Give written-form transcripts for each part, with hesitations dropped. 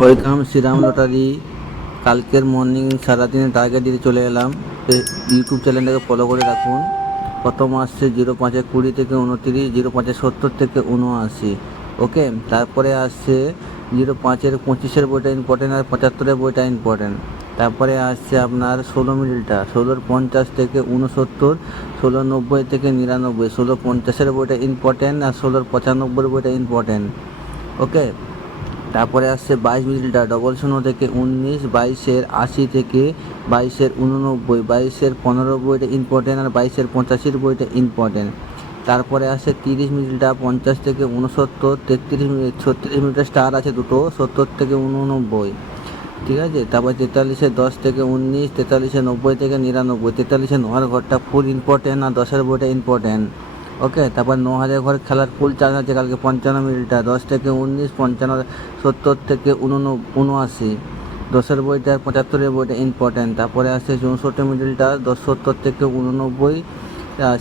Welcome Shriram lottery. কালকের morning সারাদিনের target দিতে চলে এলাম। ইউটিউব চ্যানেলটাকে ফলো করে রাখুন। প্রথম আসছে 05-20 থেকে 29, 05-70 থেকে 79। ওকে, তারপরে আসছে 05-25 বইটা ইম্পর্টেন্ট আর 75 বইটা ইম্পর্টেন্ট। তারপরে আসছে আপনার 16 মিডিলটা, 16-50 থেকে 69, 16-90 থেকে 99, 16-50 বইটা ইম্পর্টেন্ট আর 16-95 বইটা ইম্পর্টেন্ট। ওকে, তারপরে আসছে 22 মিডিলটা, 00 থেকে 19, 22-80 থেকে 22-89, 22-15 বইটা ইম্পর্টেন্ট আর 22-85 বইটা ইম্পর্টেন্ট। তারপরে আসছে 30 মিডিলটা, 50 থেকে 69, 36 মিনিটটা স্টার আছে দুটো, 70 থেকে 89। ঠিক আছে, তারপর 43-10 থেকে 19, 43-90 থেকে 99, 43-9 ঘরটা ফুল ইম্পর্টেন্ট আর 10 বইটা ইম্পর্টেন্ট। ওকে, তারপর 9000 ঘর খেলার ফুল চার্জ আছে কালকে 55 মিনিটটা, 10 থেকে 19, 55, 70 থেকে 79, 10 বইটা আর 75 বইটা ইম্পর্টেন্ট। তারপরে আসছে 64 মিডিলটা, 70 থেকে 89,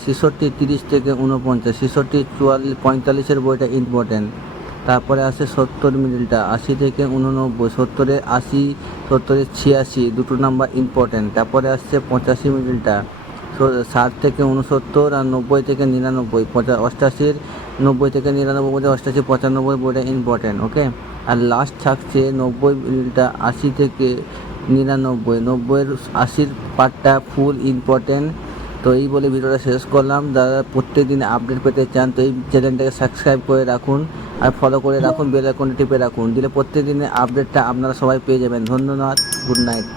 66, 30 থেকে 49, 66, 44, 45 বইটা ইম্পর্টেন্ট। তারপরে আসে 70 মিডিলটা, 80 থেকে 89, 70-80, 70-86 দুটো নাম্বার ইম্পর্টেন্ট। তারপরে আসছে 85 মিডিলটা, 60 থেকে 69 আর 90 থেকে 99, 88, 90 থেকে 99 বইটা, 88, 95 বইটা ইম্পর্টেন্ট। ওকে, আর লাস্ট থাকছে 90 মিডিলটা, 80 থেকে 99, 90-80 পার্টটা ফুল ইম্পর্টেন্ট। তো এই বলে ভিডিওটা শেষ করলাম। যারা প্রত্যেকদিন আপডেট পেতে চান তো এই চ্যানেলটাকে সাবস্ক্রাইব করে রাখুন আর ফলো করে রাখুন, বেল আইকনটি টিপে রাখুন, দিলে প্রত্যেকদিনের আপডেটটা আপনারা সবাই পেয়ে যাবেন। ধন্যবাদ, গুড নাইট।